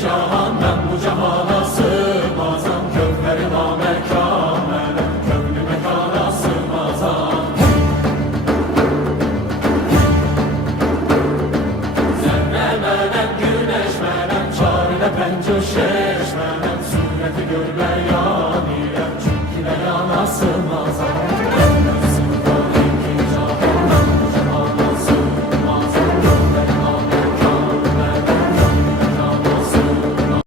cihan ben bu cihana sığmazam. Kökleri namekan benim, köklü mekana sığmazam. Zerre menem, güneş menem, çarine pencü şeş menem.